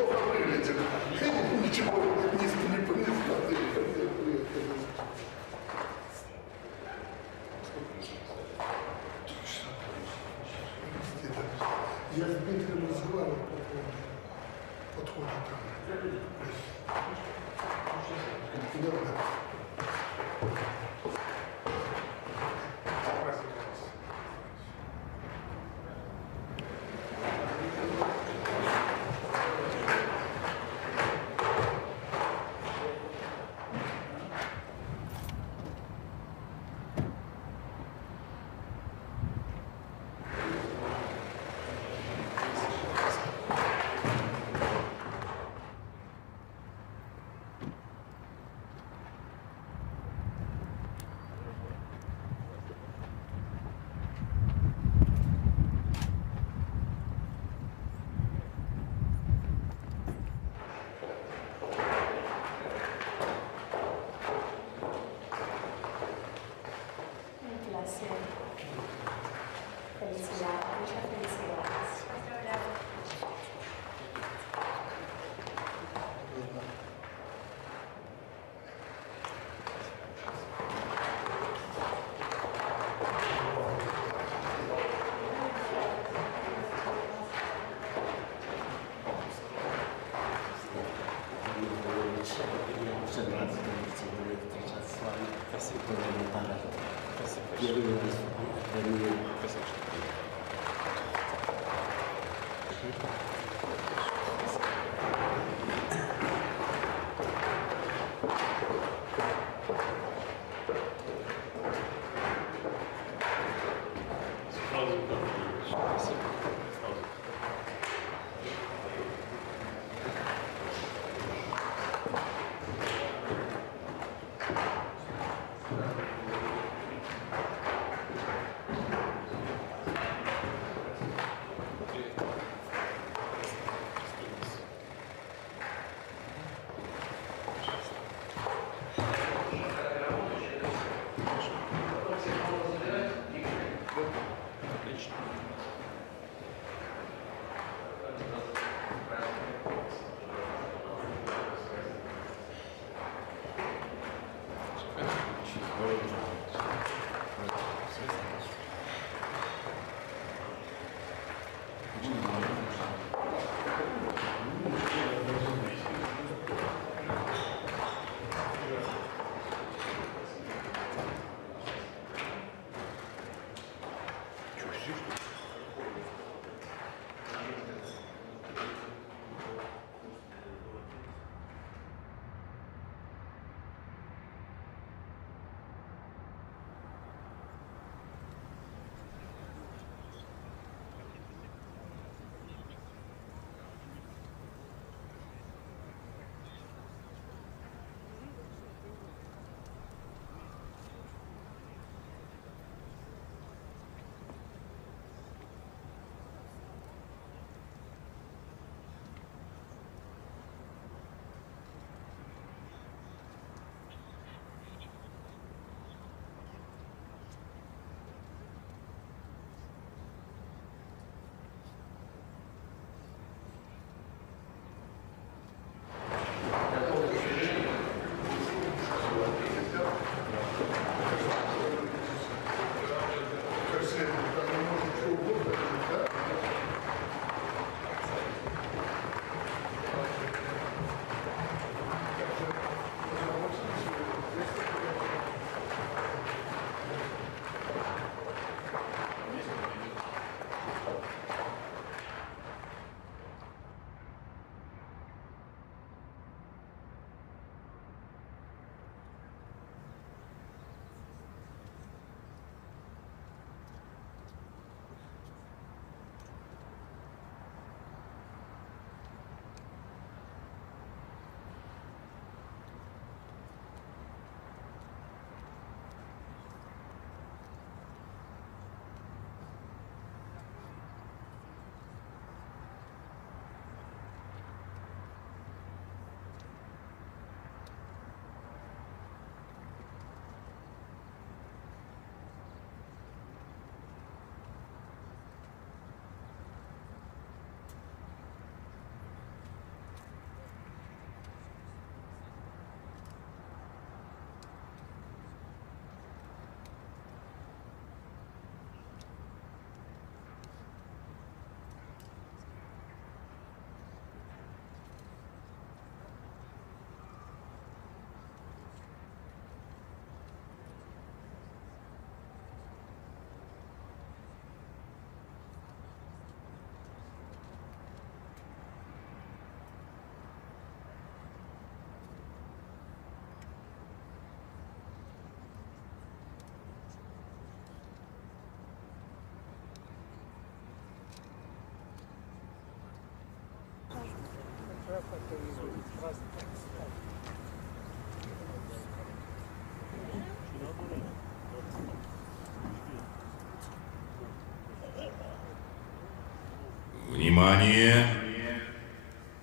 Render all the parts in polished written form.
неплохо выглядит. Ничего не сказали. Я с Дмитрием разговаривал по поводу подхода там.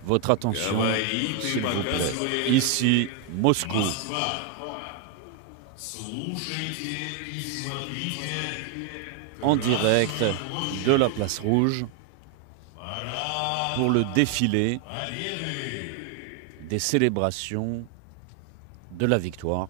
Votre attention, s'il vous plaît. Ici, Moscou. En direct de la place Rouge pour le défilé des célébrations de la victoire.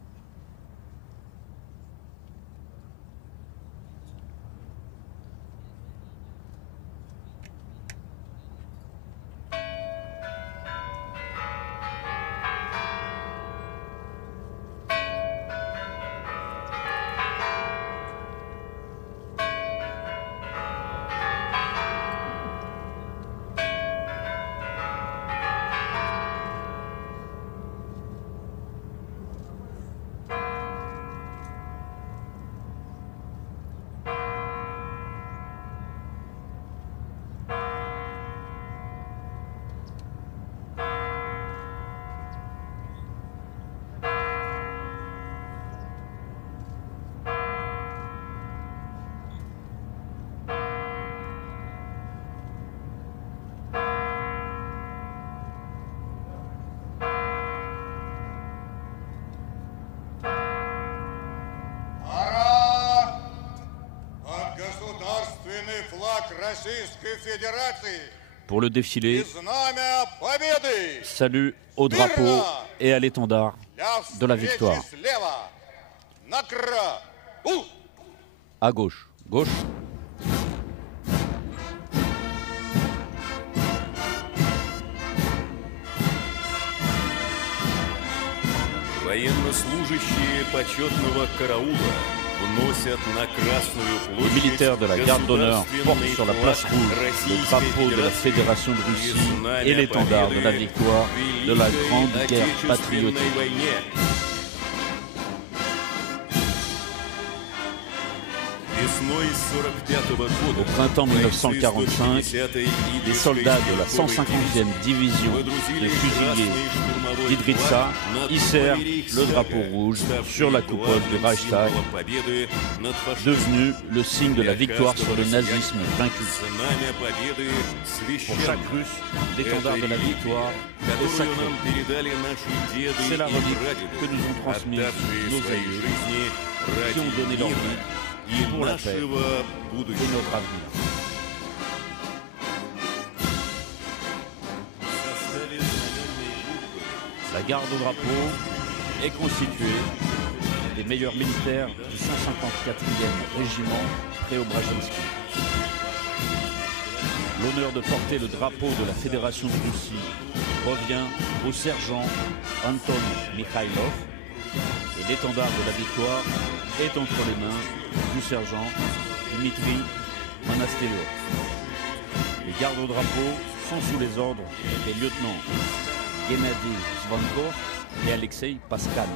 Pour le défilé, salut au drapeau et à l'étendard de la victoire. À gauche, gauche. Военнослужащие почетного караула вносят на Красную площадь. Les militaires de la garde d'honneur portent sur la place rouge le drapeau de la Fédération de Russie et l'étendard de la victoire de la Grande Guerre patriotique. Au printemps 1945, les soldats de la 150e division de fusiliers d'Idritsa hissèrent le drapeau rouge sur la coupole du Reichstag, devenu le signe de la victoire sur le nazisme vaincu. Pour chaque Russe, l'étendard de la victoire est sacré. C'est la relique que nous ont transmise nos aïeux, qui ont donné leur vie pour la paix et notre avenir. La garde au drapeau est constituée des meilleurs militaires du 154e régiment Preobrajensky. L'honneur de porter le drapeau de la Fédération de Russie revient au sergent Anton Mikhailov et l'étendard de la victoire est entre les mains du sergent Dmitri Monastelov. Les gardes au drapeau sont sous les ordres des lieutenants Gennady Zvonkov et Alexei Paskany.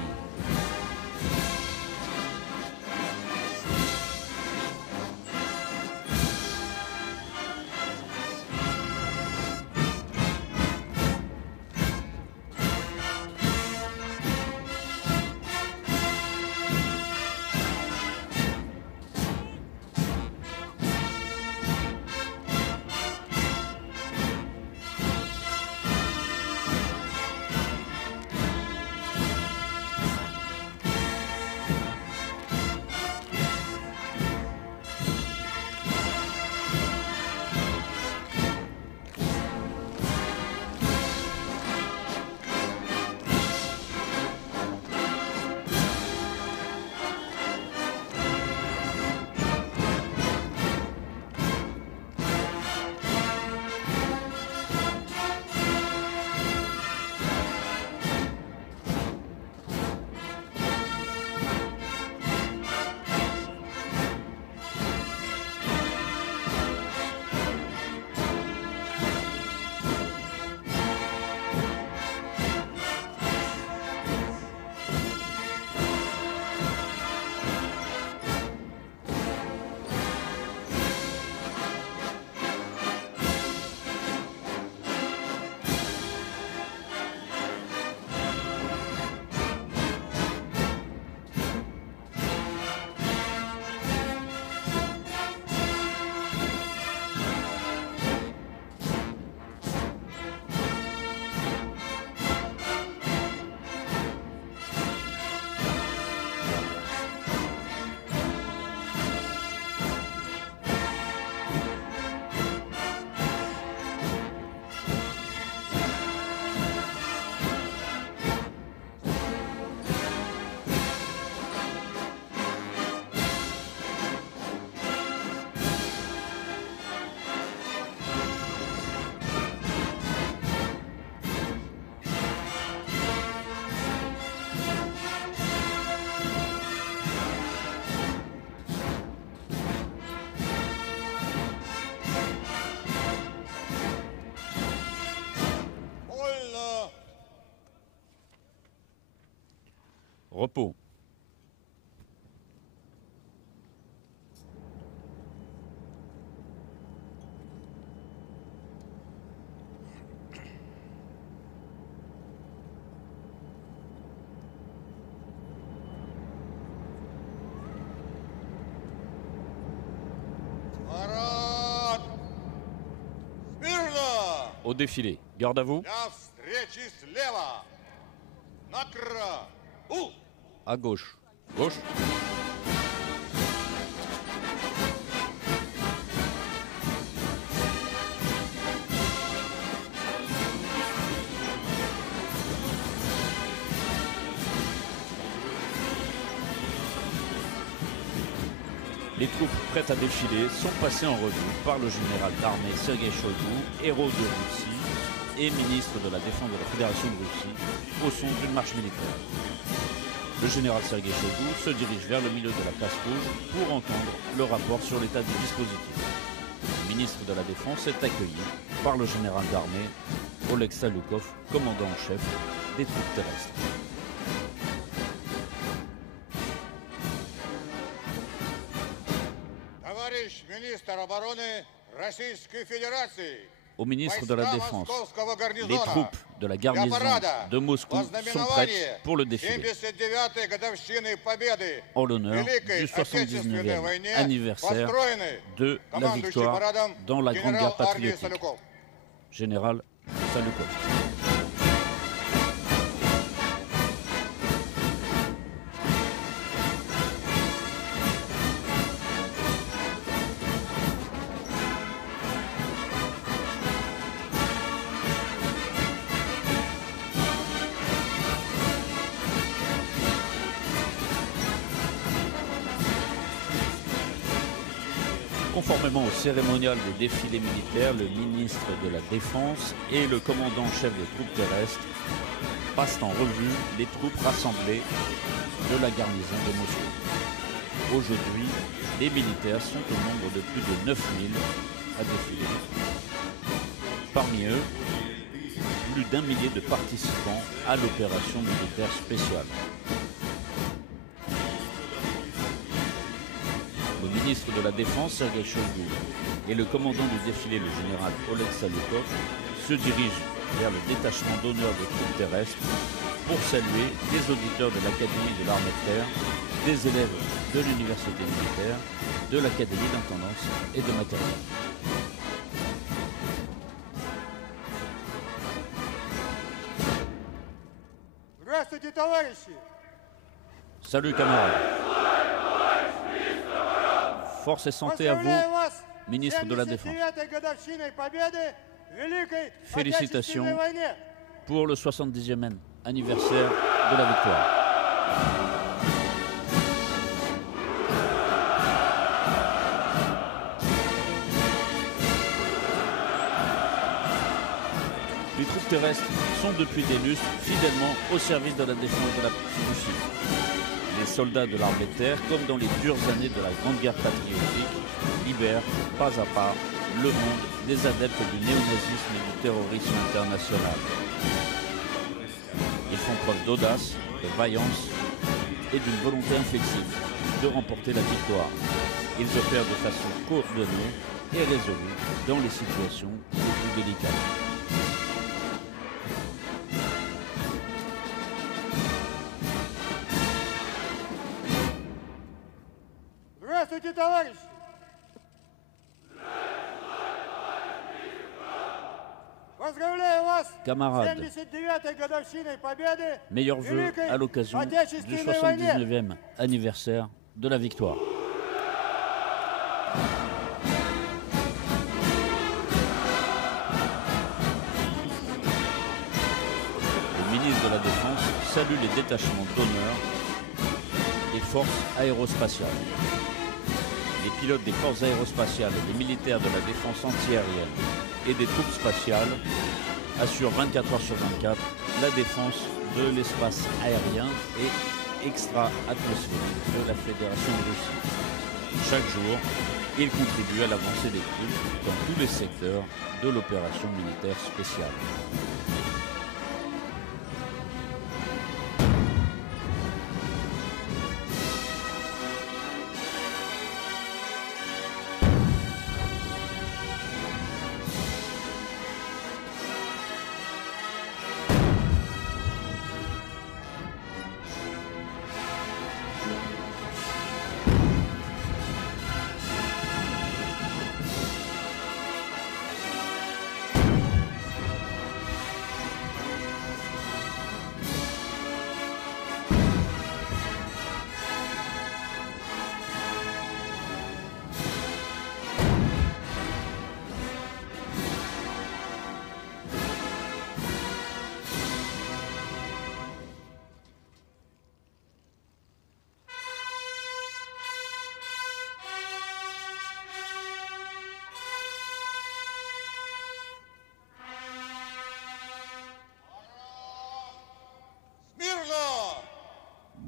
Repos. Марат! Смирно! Au défilé. Garde à vous. Для встречи слева! Накра! À gauche. Gauche. Les troupes prêtes à défiler sont passées en revue par le général d'armée Sergei Shoigu, héros de Russie et ministre de la Défense de la Fédération de Russie, au son d'une marche militaire. Le général Sergei Shoigu se dirige vers le milieu de la place rouge pour entendre le rapport sur l'état du dispositif. Le ministre de la Défense est accueilli par le général d'armée Oleg Saloukov, commandant en chef des troupes terrestres. Товарищ министр обороны Российской Федерации! Au ministre de la Défense, les troupes de la garnison de Moscou sont prêtes pour le défilé en l'honneur du 79e anniversaire de la victoire dans la Grande Guerre patriotique. Général Saloukov. Conformément au cérémonial des défilés militaires, le ministre de la Défense et le commandant en chef des troupes terrestres passent en revue les troupes rassemblées de la garnison de Moscou. Aujourd'hui, les militaires sont au nombre de plus de 9000 à défiler. Parmi eux, plus d'1 millier de participants à l'opération militaire spéciale. Le ministre de la Défense, Sergei Shoigu, et le commandant du défilé, le général Oleg Saloukov, se dirigent vers le détachement d'honneur des troupes terrestres pour saluer des auditeurs de l'Académie de l'armée de terre, des élèves de l'université militaire, de l'Académie d'intendance et de matériel. Здравствуйте, товарищи! Salut camarades! Force et santé à vous, ministre de la Défense. Félicitations pour le 70e anniversaire de la victoire. Les troupes terrestres sont depuis des lustres fidèlement au service de la défense de la Russie. Les soldats de l'armée de terre, comme dans les dures années de la Grande Guerre patriotique, libèrent pas à pas le monde des adeptes du néonazisme et du terrorisme international. Ils font preuve d'audace, de vaillance et d'une volonté inflexible de remporter la victoire. Ils opèrent de façon coordonnée et résolue dans les situations les plus délicates. Здравствуйте, товарищи! Поздравляю вас с Camarades, 79-й годовщиной победы в meilleurs vœux à l'occasion du Отечественной войне! 79e anniversaire de la victoire. Le ministre de la Défense salue les détachements d'honneur des forces aérospatiales. Les pilotes des forces aérospatiales et des militaires de la défense antiaérienne et des troupes spatiales assurent 24 heures sur 24 la défense de l'espace aérien et extra-atmosphérique de la Fédération de Russie. Chaque jour, ils contribuent à l'avancée des troupes dans tous les secteurs de l'opération militaire spéciale.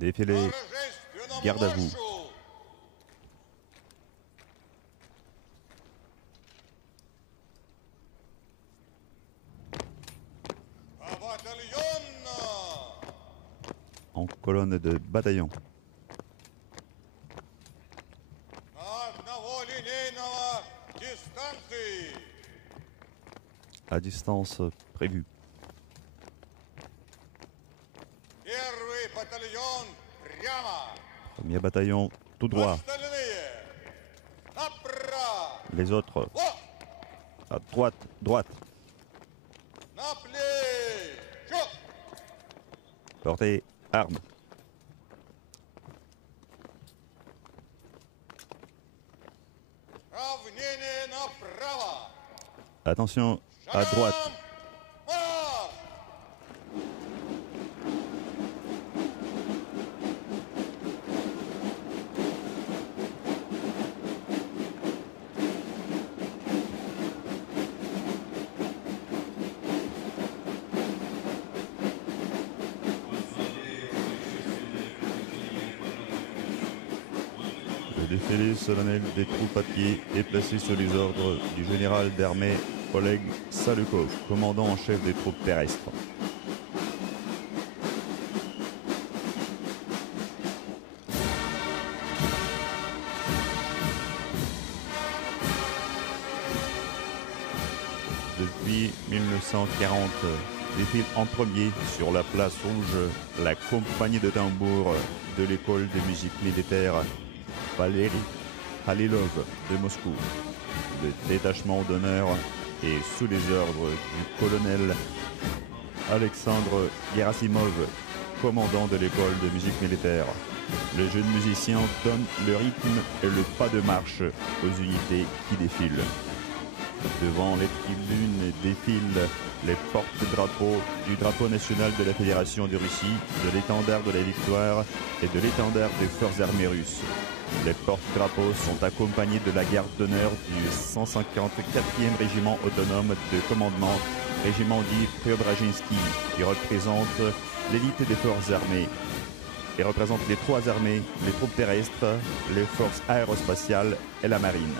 Défilé, garde à vous. En colonne de bataillon. À distance prévue. Premier bataillon tout droit. Les autres à droite, droite. Portez armes. Attention à droite. Le défilé solennel des troupes à pied est placé sous les ordres du général d'armée Oleg Salukov, commandant en chef des troupes terrestres. Depuis 1940, défile en premier sur la place rouge la compagnie de tambour de l'école de musique militaire Valéry Khalilov de Moscou. Le détachement d'honneur est sous les ordres du colonel Alexandre Gerasimov, commandant de l'école de musique militaire. Les jeunes musiciens donnent le rythme et le pas de marche aux unités qui défilent. Devant les tribunes défilent les porte-drapeaux du drapeau national de la Fédération de Russie, de l'étendard de la victoire et de l'étendard des forces armées russes. Les porte-drapeaux sont accompagnés de la garde d'honneur du 154e régiment autonome de commandement, régiment dit Preobrajensky, qui représente l'élite des forces armées et représente les trois armées, les troupes terrestres, les forces aérospatiales et la marine.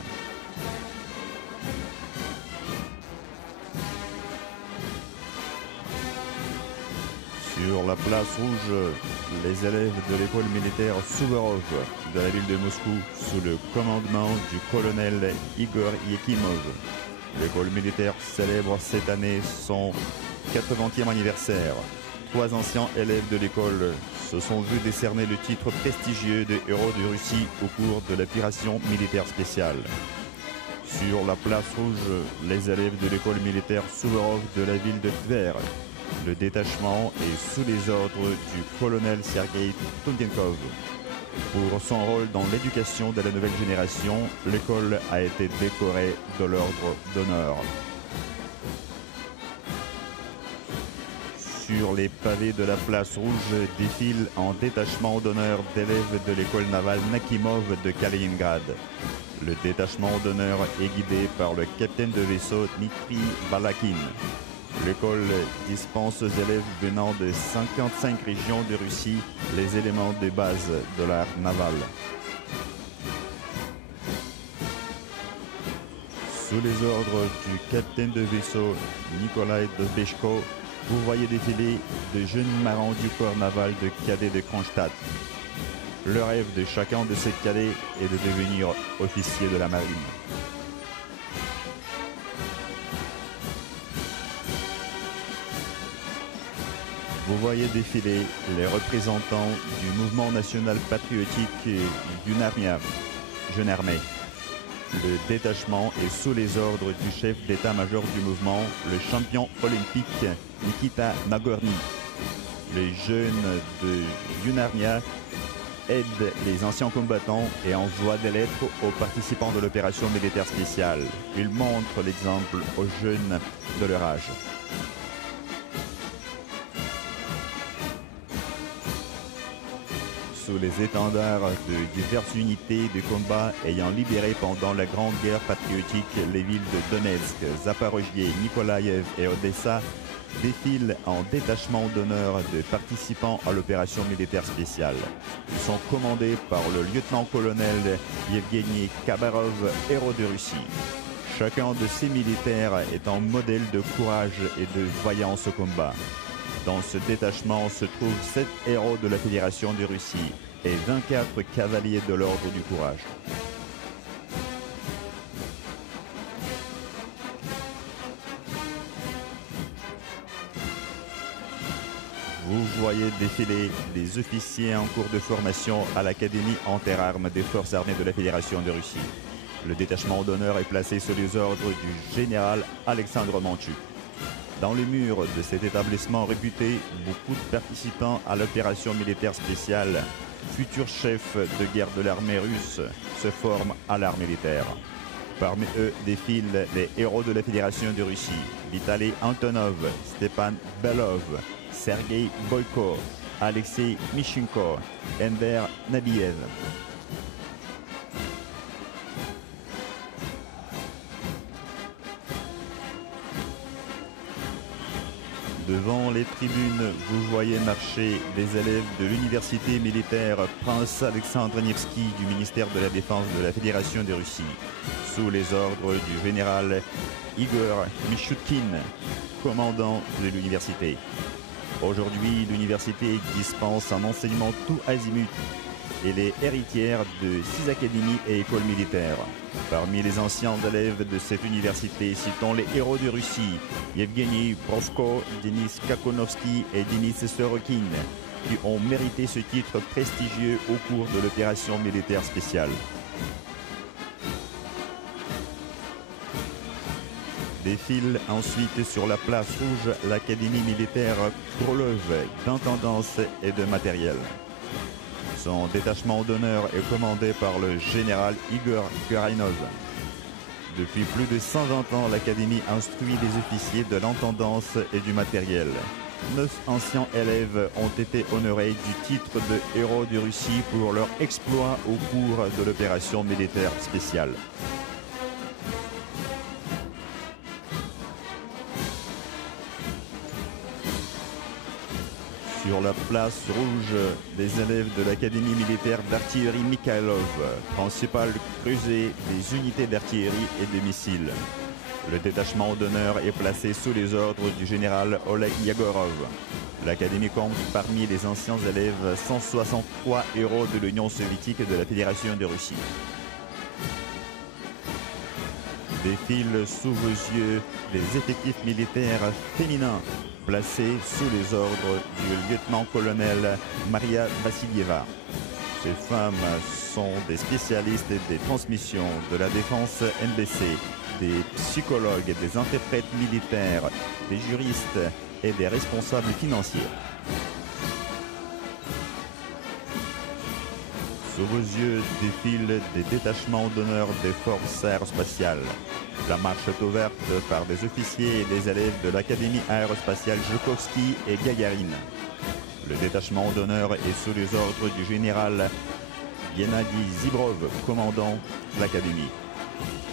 Sur la place rouge, les élèves de l'école militaire Suvorov de la ville de Moscou, sous le commandement du colonel Igor Yekimov. L'école militaire célèbre cette année son 80e anniversaire. Trois anciens élèves de l'école se sont vus décerner le titre prestigieux de héros de Russie au cours de l'opération militaire spéciale. Sur la place rouge, les élèves de l'école militaire Suvorov de la ville de Tver. Le détachement est sous les ordres du colonel Sergei Tuntenkov. Pour son rôle dans l'éducation de la nouvelle génération, l'école a été décorée de l'ordre d'honneur. Sur les pavés de la place rouge défilent en détachement d'honneur d'élèves de l'école navale Nakimov de Kaliningrad. Le détachement d'honneur est guidé par le capitaine de vaisseau Dmitri Balakin. L'école dispense aux élèves venant de 55 régions de Russie les éléments de base de l'art naval. Sous les ordres du capitaine de vaisseau Nikolai Dobeshko, vous voyez défiler de jeunes marins du corps naval de cadets de Kronstadt. Le rêve de chacun de ces cadets est de devenir officier de la marine. Vous voyez défiler les représentants du mouvement national patriotique d'une armée, jeune armée. Le détachement est sous les ordres du chef d'état-major du mouvement, le champion olympique Nikita Nagorny. Les jeunes de Yunarnia aident les anciens combattants et envoient des lettres aux participants de l'opération militaire spéciale. Ils montrent l'exemple aux jeunes de leur âge. sous les étendards de diverses unités de combat ayant libéré pendant la Grande Guerre patriotique les villes de Donetsk, Zaporozhye, Nikolaïev et Odessa, défilent en détachement d'honneur de participants à l'opération militaire spéciale. Ils sont commandés par le lieutenant-colonel Yevgeny Kabarov, héros de Russie. Chacun de ces militaires est un modèle de courage et de vaillance au combat. Dans ce détachement se trouvent 7 héros de la Fédération de Russie et 24 cavaliers de l'Ordre du Courage. Vous voyez défiler des officiers en cours de formation à l'Académie interarmes des Forces armées de la Fédération de Russie. Le détachement d'honneur est placé sous les ordres du général Alexandre Manchuk. Dans les murs de cet établissement réputé, beaucoup de participants à l'opération militaire spéciale, futurs chefs de guerre de l'armée russe, se forment à l'art militaire. Parmi eux défilent les héros de la Fédération de Russie, Vitaly Antonov, Stepan Belov, Sergei Boyko, Alexei Michenko, Enver Nabiev. Devant les tribunes, vous voyez marcher des élèves de l'université militaire Prince Alexandre Nevsky du ministère de la Défense de la Fédération de Russie, sous les ordres du général Igor Michoutkin, commandant de l'université. Aujourd'hui, l'université dispense un enseignement tout azimut. Elle est héritière de 6 académies et écoles militaires. Parmi les anciens élèves de cette université, citons les héros de Russie, Yevgeny Provko, Denis Kakhonovski et Denis Sorokin, qui ont mérité ce titre prestigieux au cours de l'opération militaire spéciale. Défile ensuite sur la place rouge l'Académie militaire Krolov d'intendance et de matériel. Son détachement d'honneur est commandé par le général Igor Karainov. Depuis plus de 120 ans, l'Académie instruit des officiers de l'intendance et du matériel. 9 anciens élèves ont été honorés du titre de héros de Russie pour leur exploit au cours de l'opération militaire spéciale. Sur la place rouge, des élèves de l'Académie militaire d'artillerie Mikhailov, principal creuset des unités d'artillerie et de missiles. Le détachement d'honneur est placé sous les ordres du général Oleg Yagorov. L'Académie compte parmi les anciens élèves 163 héros de l'Union soviétique et de la Fédération de Russie. Défilent sous vos yeux les effectifs militaires féminins placés sous les ordres du lieutenant-colonel Maria Vassilieva. Ces femmes sont des spécialistes des transmissions, de la défense NBC, des psychologues, des interprètes militaires, des juristes et des responsables financiers. Sous vos yeux défilent des détachements d'honneur des forces aérospatiales. La marche est ouverte par des officiers et des élèves de l'Académie aérospatiale Joukovski et Gagarine. Le détachement d'honneur est sous les ordres du général Gennady Zibrov, commandant l'Académie.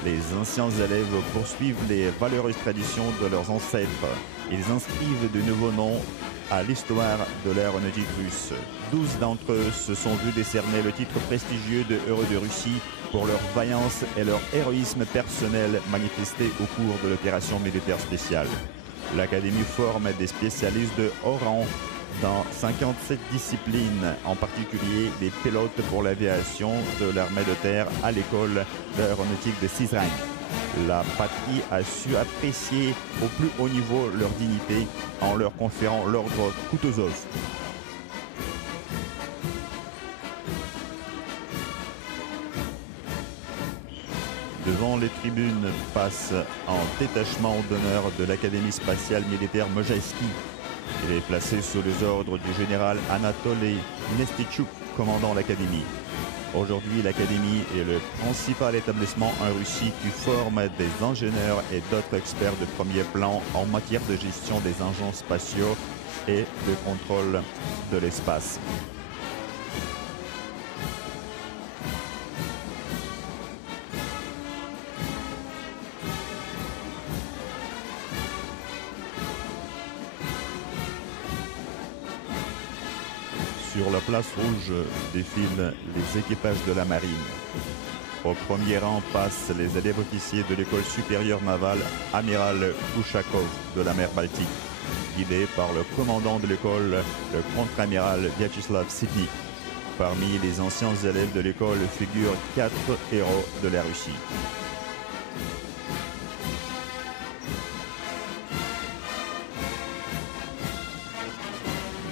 Les anciens élèves poursuivent les valeureuses traditions de leurs ancêtres. Ils inscrivent de nouveaux noms à l'histoire de l'aéronautique russe. 12 d'entre eux se sont vus décerner le titre prestigieux de héros de Russie pour leur vaillance et leur héroïsme personnel manifesté au cours de l'opération militaire spéciale. L'Académie forme des spécialistes de haut rang dans 57 disciplines, en particulier des pilotes pour l'aviation de l'armée de terre à l'école d'aéronautique de Sysran. La patrie a su apprécier au plus haut niveau leur dignité en leur conférant l'ordre Kutuzov. Devant les tribunes passe un détachement d'honneur de l'Académie spatiale militaire Mojaïski. Il est placé sous les ordres du général Anatoly Nestichuk, commandant l'Académie. Aujourd'hui, l'Académie est le principal établissement en Russie qui forme des ingénieurs et d'autres experts de premier plan en matière de gestion des engins spatiaux et de contrôle de l'espace. Sur la place rouge défilent les équipages de la marine. Au premier rang passent les élèves officiers de l'école supérieure navale Amiral Ushakov de la mer Baltique, guidé par le commandant de l'école, le contre-amiral Vyacheslav Sitnik. Parmi les anciens élèves de l'école figurent 4 héros de la Russie.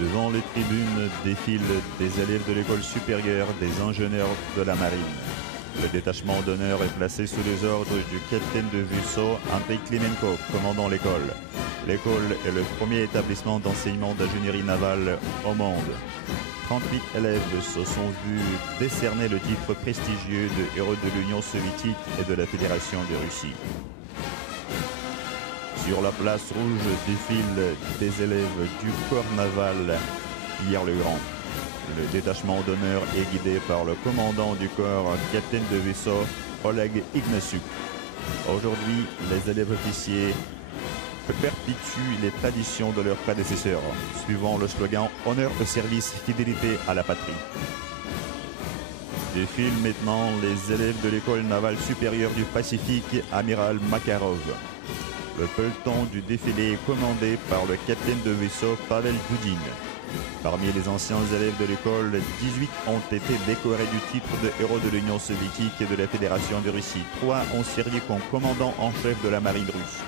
Devant les tribunes défilent des élèves de l'école supérieure des ingénieurs de la marine. Le détachement d'honneur est placé sous les ordres du capitaine de vaisseau Andrei Klimenko, commandant l'école. L'école est le premier établissement d'enseignement d'ingénierie navale au monde. 38 élèves se sont vus décerner le titre prestigieux de héros de l'Union soviétique et de la Fédération de Russie. Sur la place rouge défilent des élèves du corps naval Pierre le Grand. Le détachement d'honneur est guidé par le commandant du corps, capitaine de vaisseau Oleg Ignatiuk. Aujourd'hui, les élèves officiers perpétuent les traditions de leurs prédécesseurs, suivant le slogan « Honneur au service, fidélité à la patrie ». Défilent maintenant les élèves de l'école navale supérieure du Pacifique, Amiral Makarov. Le peloton du défilé est commandé par le capitaine de vaisseau Pavel Dudin. Parmi les anciens élèves de l'école, 18 ont été décorés du titre de héros de l'Union soviétique et de la Fédération de Russie. 3 ont servi comme commandant en chef de la marine russe.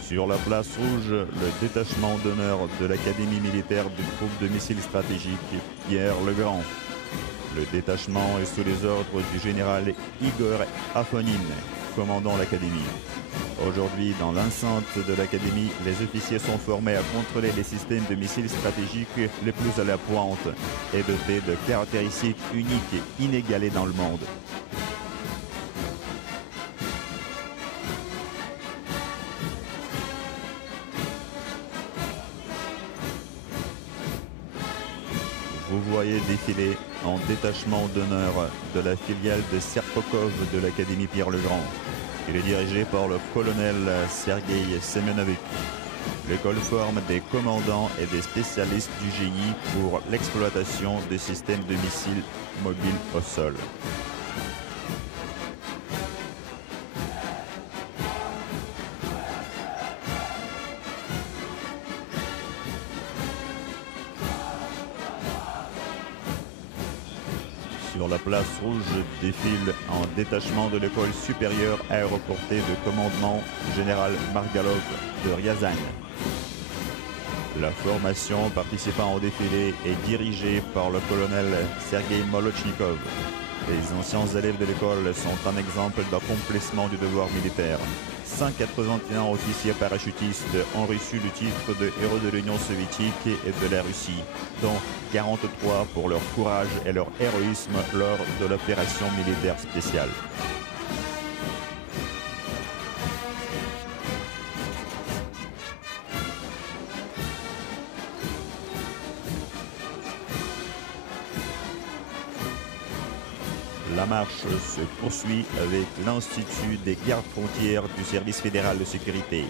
Sur la place rouge, le détachement d'honneur de l'Académie militaire du groupe de missiles stratégiques Pierre le Grand. Le détachement est sous les ordres du général Igor Afonin, commandant l'Académie. Aujourd'hui, dans l'enceinte de l'Académie, les officiers sont formés à contrôler les systèmes de missiles stratégiques les plus à la pointe et dotés de caractéristiques uniques et inégalées dans le monde. Vous voyez défiler en détachement d'honneur de la filiale de Serpokov de l'Académie Pierre le Grand. Il est dirigé par le colonel Sergei Semyonovich. L'école forme des commandants et des spécialistes du génie pour l'exploitation des systèmes de missiles mobiles au sol. Sur la place rouge défile en détachement de l'école supérieure aéroportée de commandement général Margalov de Ryazan. La formation participant au défilé est dirigée par le colonel Sergei Molochnikov. Les anciens élèves de l'école sont un exemple d'accomplissement du devoir militaire. 181 officiers parachutistes ont reçu le titre de héros de l'Union soviétique et de la Russie, dont 43 pour leur courage et leur héroïsme lors de l'opération militaire spéciale. La marche se poursuit avec l'Institut des gardes-frontières du service fédéral de sécurité.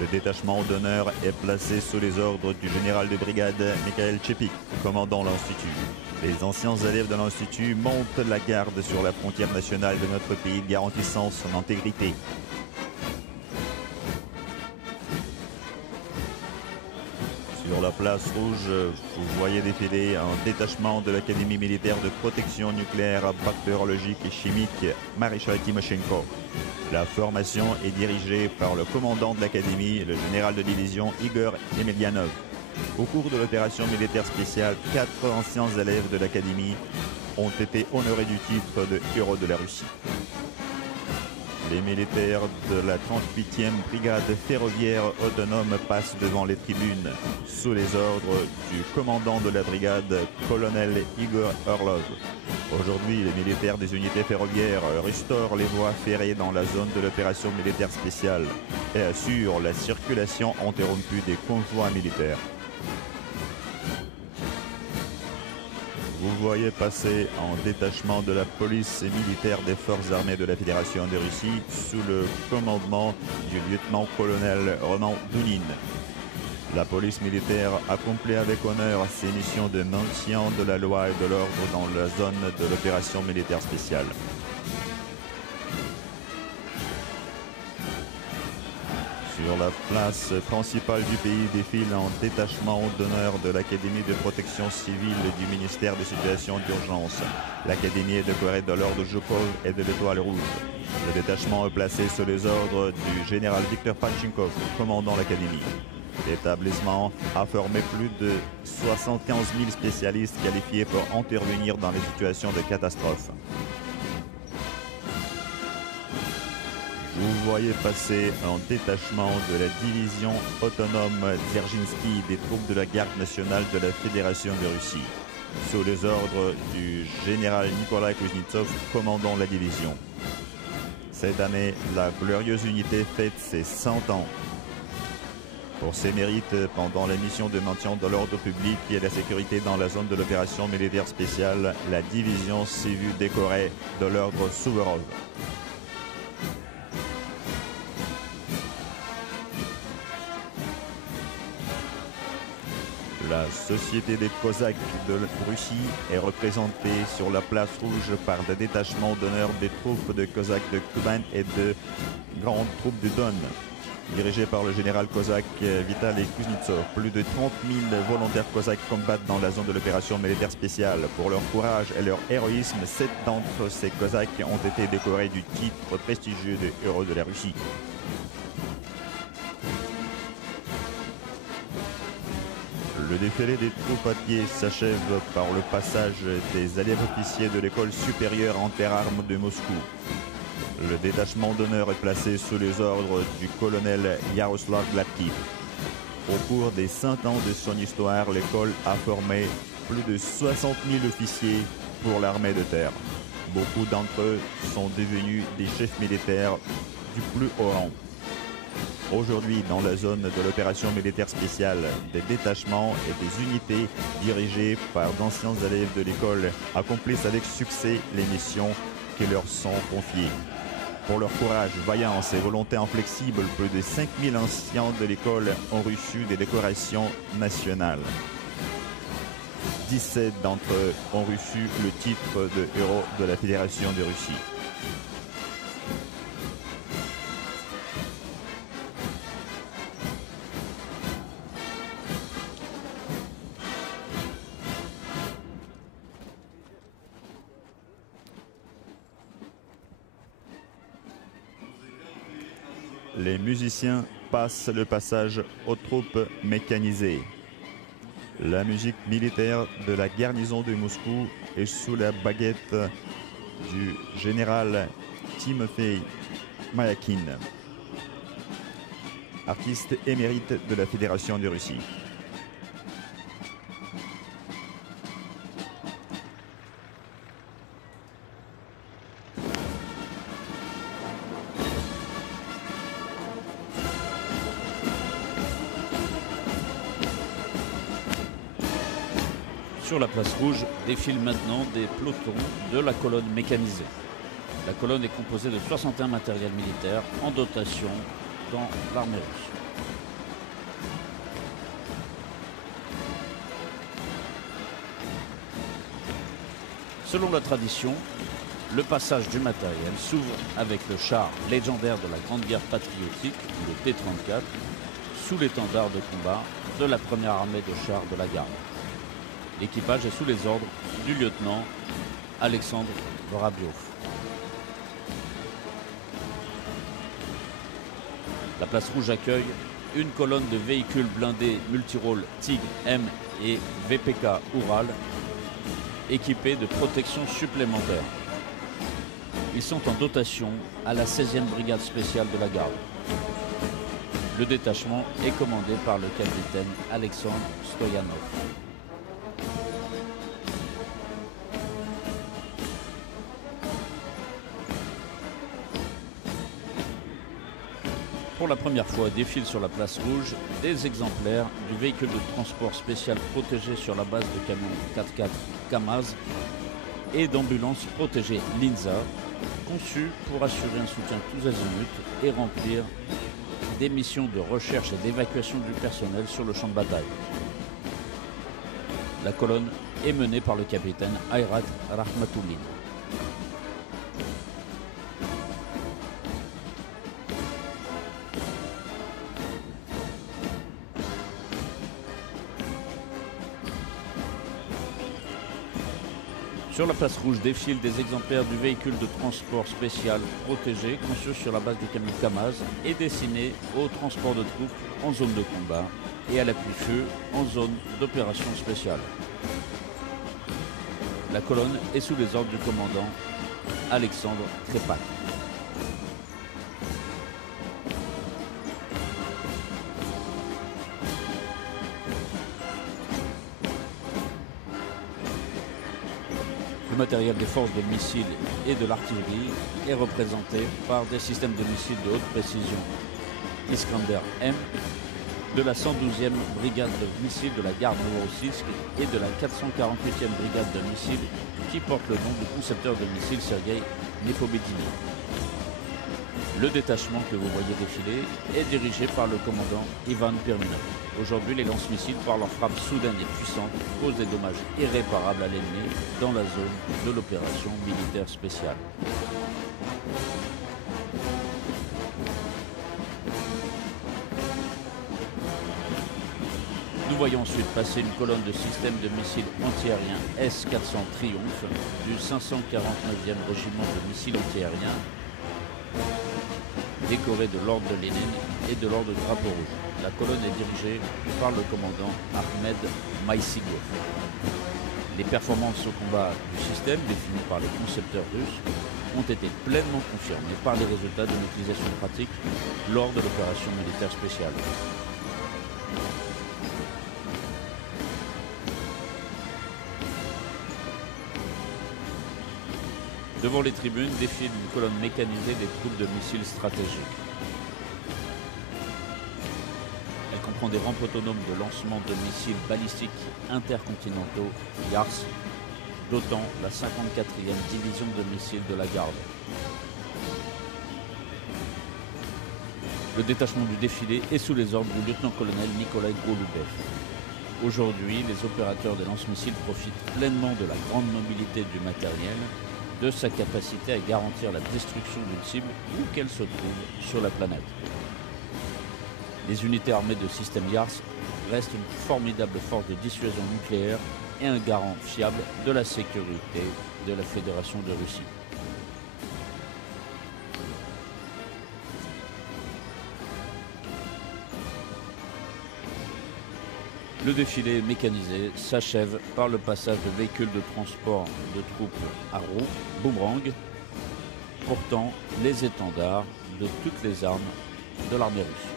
Le détachement d'honneur est placé sous les ordres du général de brigade Mikhail Tchepik, commandant l'Institut. Les anciens élèves de l'Institut montent la garde sur la frontière nationale de notre pays, garantissant son intégrité. Sur la place rouge, vous voyez défiler un détachement de l'Académie militaire de protection nucléaire, bactériologique et chimique Maréchal Timoshenko. La formation est dirigée par le commandant de l'Académie, le général de division Igor Emelianov. Au cours de l'opération militaire spéciale, 4 anciens élèves de l'Académie ont été honorés du titre de héros de la Russie. Les militaires de la 38e brigade ferroviaire autonome passent devant les tribunes, sous les ordres du commandant de la brigade, colonel Igor Orlov. Aujourd'hui, les militaires des unités ferroviaires restaurent les voies ferrées dans la zone de l'opération militaire spéciale et assurent la circulation interrompue des convois militaires. Vous voyez passer en détachement de la police militaire des forces armées de la Fédération de Russie sous le commandement du lieutenant-colonel Roman Dounin. La police militaire accomplit avec honneur ses missions de maintien de la loi et de l'ordre dans la zone de l'opération militaire spéciale. Sur la place principale du pays défile un détachement d'honneur de l'Académie de protection civile du ministère des situations d'urgence. L'Académie est décorée de l'ordre Zhukov et de l'Étoile rouge. Le détachement est placé sous les ordres du général Viktor Panchinkov, commandant l'Académie. L'établissement a formé plus de 75 000 spécialistes qualifiés pour intervenir dans les situations de catastrophe. Vous voyez passer un détachement de la division autonome Dzerzhinsky des troupes de la garde nationale de la Fédération de Russie, sous les ordres du général Nikolai Kuznetsov, commandant la division. Cette année, la glorieuse unité fête ses 100 ans. Pour ses mérites pendant la mission de maintien de l'ordre public et de la sécurité dans la zone de l'opération militaire spéciale, la division s'est vue décorée de l'ordre Suvorov. La Société des Cosaques de Russie est représentée sur la place rouge par des détachements d'honneur des troupes de Cosaques de Kuban et de grandes troupes du Don. Dirigé par le général cosaque Vitaly Kuznetsov, plus de 30 000 volontaires cosaques combattent dans la zone de l'opération militaire spéciale. Pour leur courage et leur héroïsme, 7 d'entre ces cosaques ont été décorés du titre prestigieux de héros de la Russie. Le défilé des troupes à pied s'achève par le passage des élèves officiers de l'école supérieure interarmes de Moscou. Le détachement d'honneur est placé sous les ordres du colonel Yaroslav Gladkov. Au cours des 100 ans de son histoire, l'école a formé plus de 60 000 officiers pour l'armée de terre. Beaucoup d'entre eux sont devenus des chefs militaires du plus haut rang. Aujourd'hui, dans la zone de l'opération militaire spéciale, des détachements et des unités dirigées par d'anciens élèves de l'école accomplissent avec succès les missions qui leur sont confiées. Pour leur courage, vaillance et volonté inflexible, plus de 5000 anciens de l'école ont reçu des décorations nationales. 17 d'entre eux ont reçu le titre de héros de la Fédération de Russie. Les musiciens passent le passage aux troupes mécanisées. La musique militaire de la garnison de Moscou est sous la baguette du général Timofey Mayakin, artiste émérite de la Fédération de Russie. Sur la place rouge défilent maintenant des pelotons de la colonne mécanisée. La colonne est composée de 61 matériels militaires en dotation dans l'armée russe. Selon la tradition, le passage du matériel s'ouvre avec le char légendaire de la Grande Guerre patriotique, le T-34, sous l'étendard de combat de la première armée de chars de la garde. L'équipage est sous les ordres du lieutenant Alexandre Vorobyov. La place rouge accueille une colonne de véhicules blindés multirôles Tigre M et VPK Ural équipés de protections supplémentaires. Ils sont en dotation à la 16e brigade spéciale de la garde. Le détachement est commandé par le capitaine Alexandre Stoyanov. Pour la première fois, défilent sur la place rouge des exemplaires du véhicule de transport spécial protégé sur la base de camions 4x4 Kamaz et d'ambulances protégées Linza, conçues pour assurer un soutien tous azimuts et remplir des missions de recherche et d'évacuation du personnel sur le champ de bataille. La colonne est menée par le capitaine Ayrat Rahmatullin. Sur la place rouge défilent des exemplaires du véhicule de transport spécial protégé conçu sur la base du camion Kamaz et destiné au transport de troupes en zone de combat et à l'appui-feu en zone d'opération spéciale. La colonne est sous les ordres du commandant Alexandre Trepak. Le matériel des forces de missiles et de l'artillerie est représenté par des systèmes de missiles de haute précision Iskander M, de la 112e brigade de missiles de la garde Novorossiysk et de la 448e brigade de missiles qui porte le nom du concepteur de missiles Sergei Nepomedini. Le détachement que vous voyez défiler est dirigé par le commandant Ivan Perminov. Aujourd'hui, les lance-missiles, par leur frappe soudaine et puissante, causent des dommages irréparables à l'ennemi dans la zone de l'opération militaire spéciale. Nous voyons ensuite passer une colonne de systèmes de missiles antiaériens S-400 Triumph du 549e régiment de missiles antiaériens, décoré de l'ordre de Lénine et de l'ordre du drapeau rouge. La colonne est dirigée par le commandant Ahmed Maïsigov. Les performances au combat du système, définies par les concepteurs russes, ont été pleinement confirmées par les résultats de l'utilisation pratique lors de l'opération militaire spéciale. Devant les tribunes défile une colonne mécanisée des troupes de missiles stratégiques. Elle comprend des rampes autonomes de lancement de missiles balistiques intercontinentaux YARS, dotant la 54e division de missiles de la garde. Le détachement du défilé est sous les ordres du lieutenant-colonel Nikolai Golubev. Aujourd'hui, les opérateurs des lance-missiles profitent pleinement de la grande mobilité du matériel, de sa capacité à garantir la destruction d'une cible où qu'elle se trouve sur la planète. Les unités armées de système YARS restent une formidable force de dissuasion nucléaire et un garant fiable de la sécurité de la Fédération de Russie. Le défilé mécanisé s'achève par le passage de véhicules de transport de troupes à roues, boomerang, portant les étendards de toutes les armes de l'armée russe.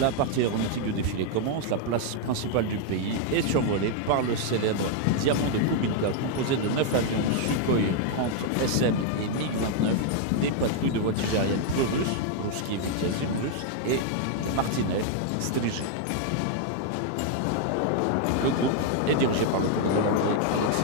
La partie aéronautique du défilé commence. La place principale du pays est survolée par le célèbre Diamant de Kubinka, composé de 9 avions Sukhoi 30 SM et MiG-29, des patrouilles de voltige aérienne pro-russe, Ruski Vitiazim russe, et Martinez Strige. Le groupe est dirigé par le commandant Alexei.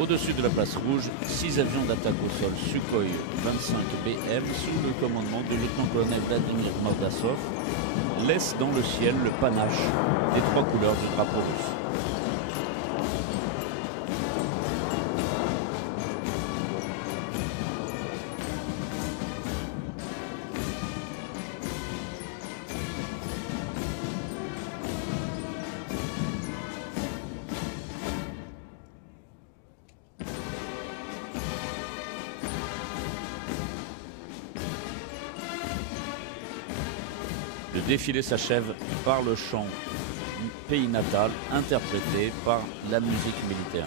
Au-dessus de la place rouge, 6 avions d'attaque au sol Sukhoi 25 BM sous le commandement du lieutenant-colonel Vladimir Mordassov, laisse dans le ciel le panache des 3 couleurs du drapeau russe. Le défilé s'achève par le chant Pays natal interprété par la musique militaire.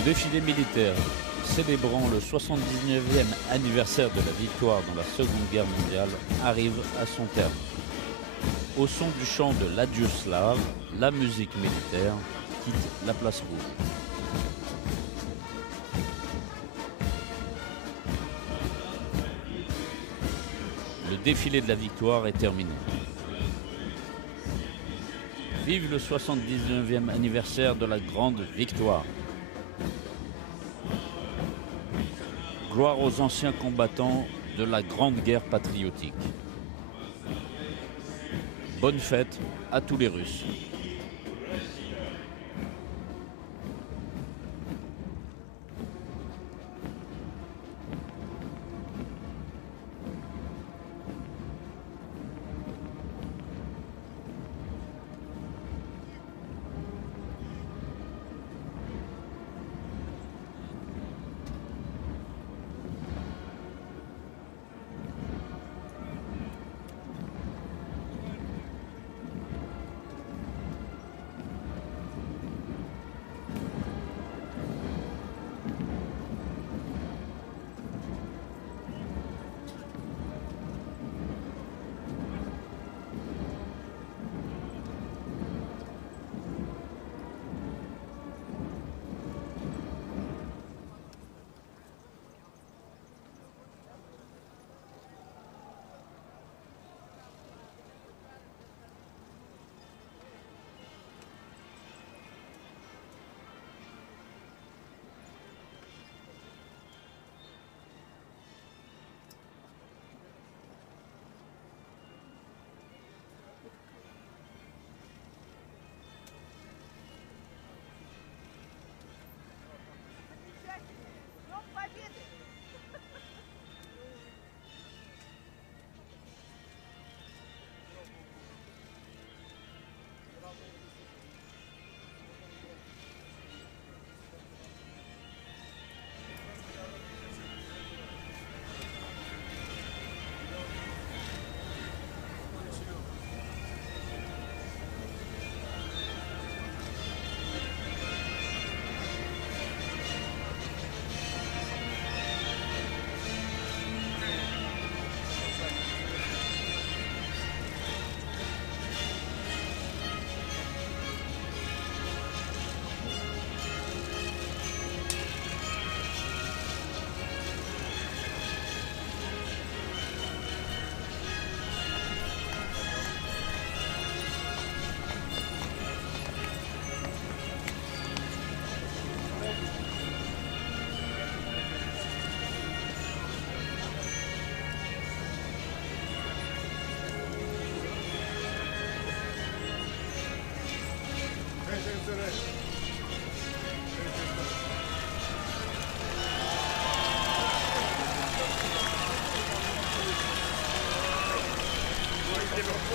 Le défilé militaire célébrant le 79e anniversaire de la victoire dans la Seconde Guerre mondiale arrive à son terme. Au son du chant de l'Adieu slave, la musique militaire quitte la place rouge. Le défilé de la victoire est terminé. Vive le 79e anniversaire de la grande victoire. Gloire aux anciens combattants de la Grande Guerre patriotique. Bonne fête à tous les Russes.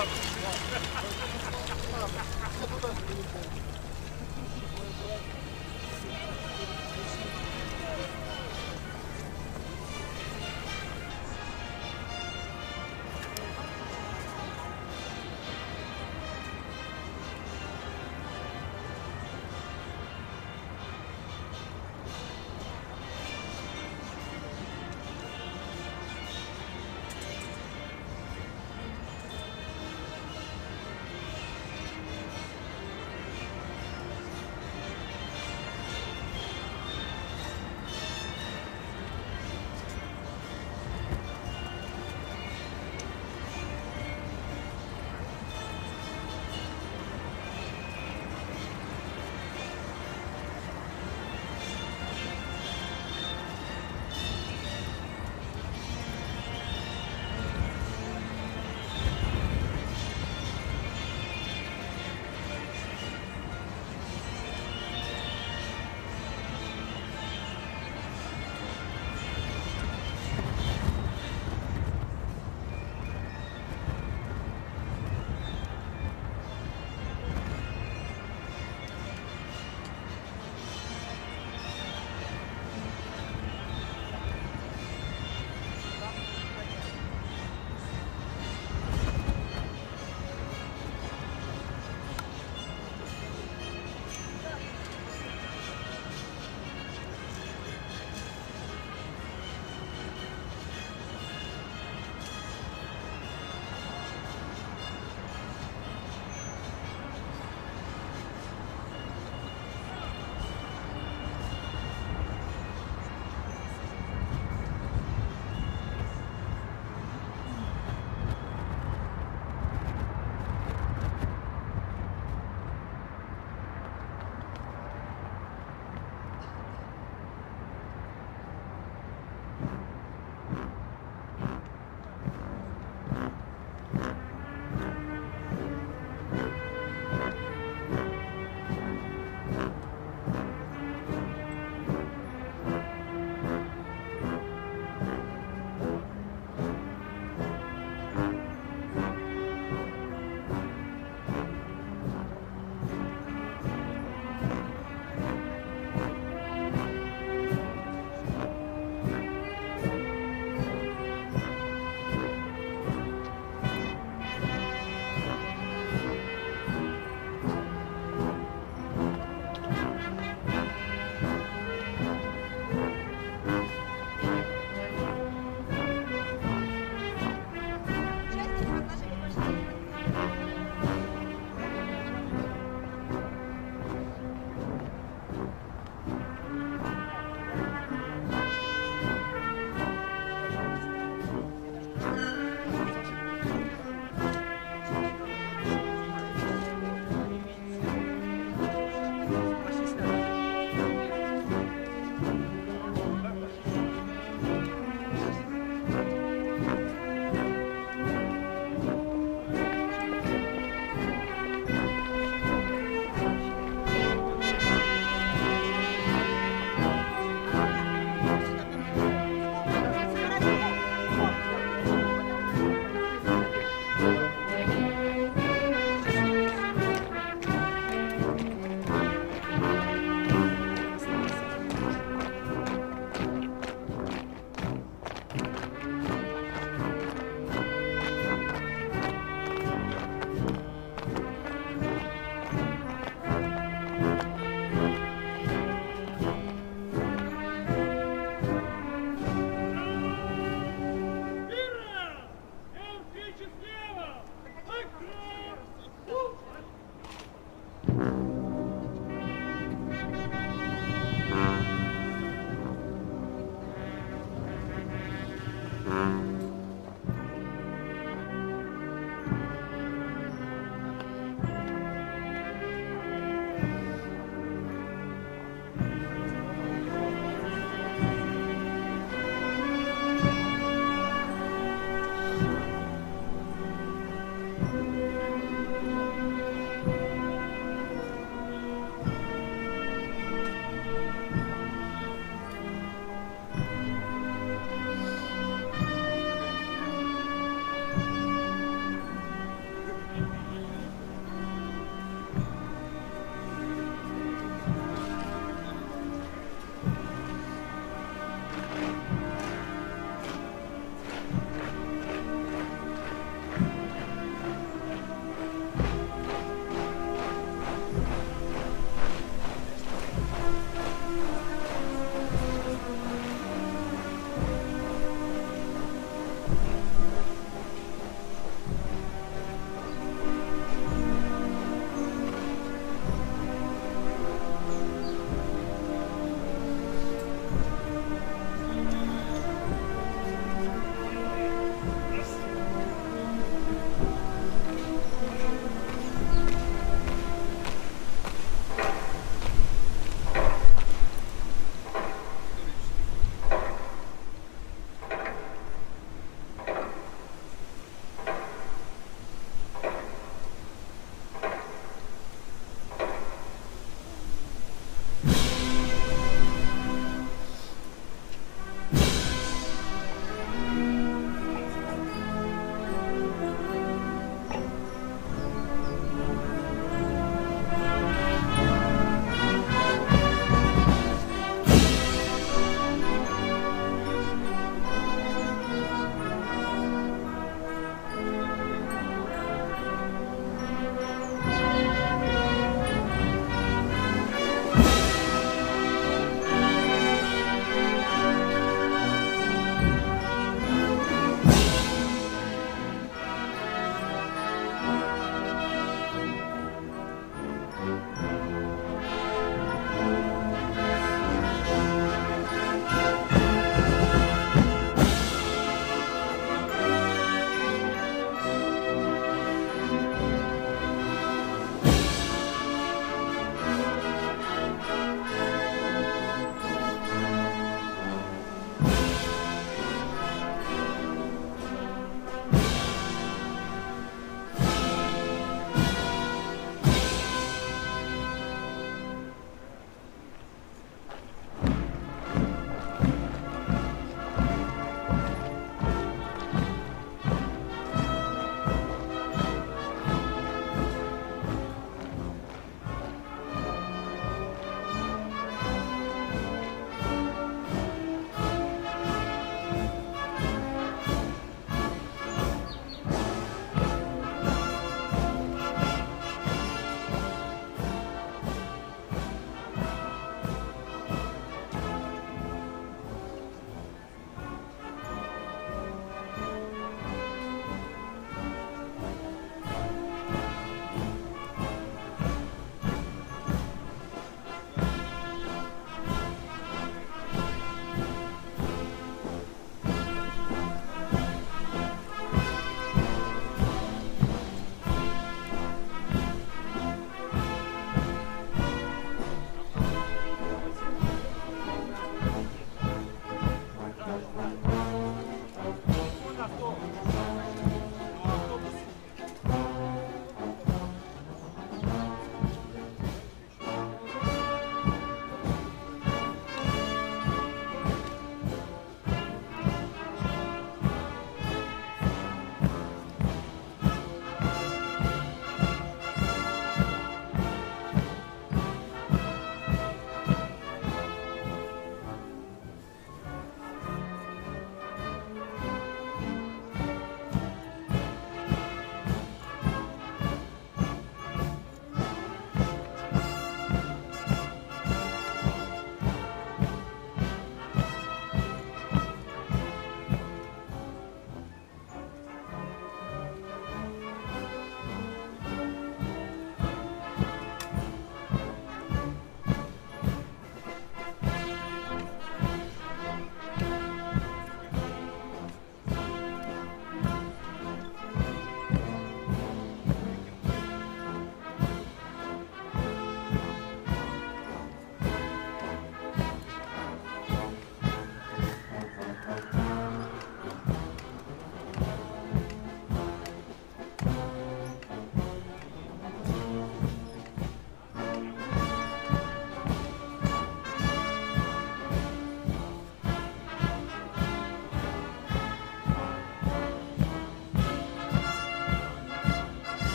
главное.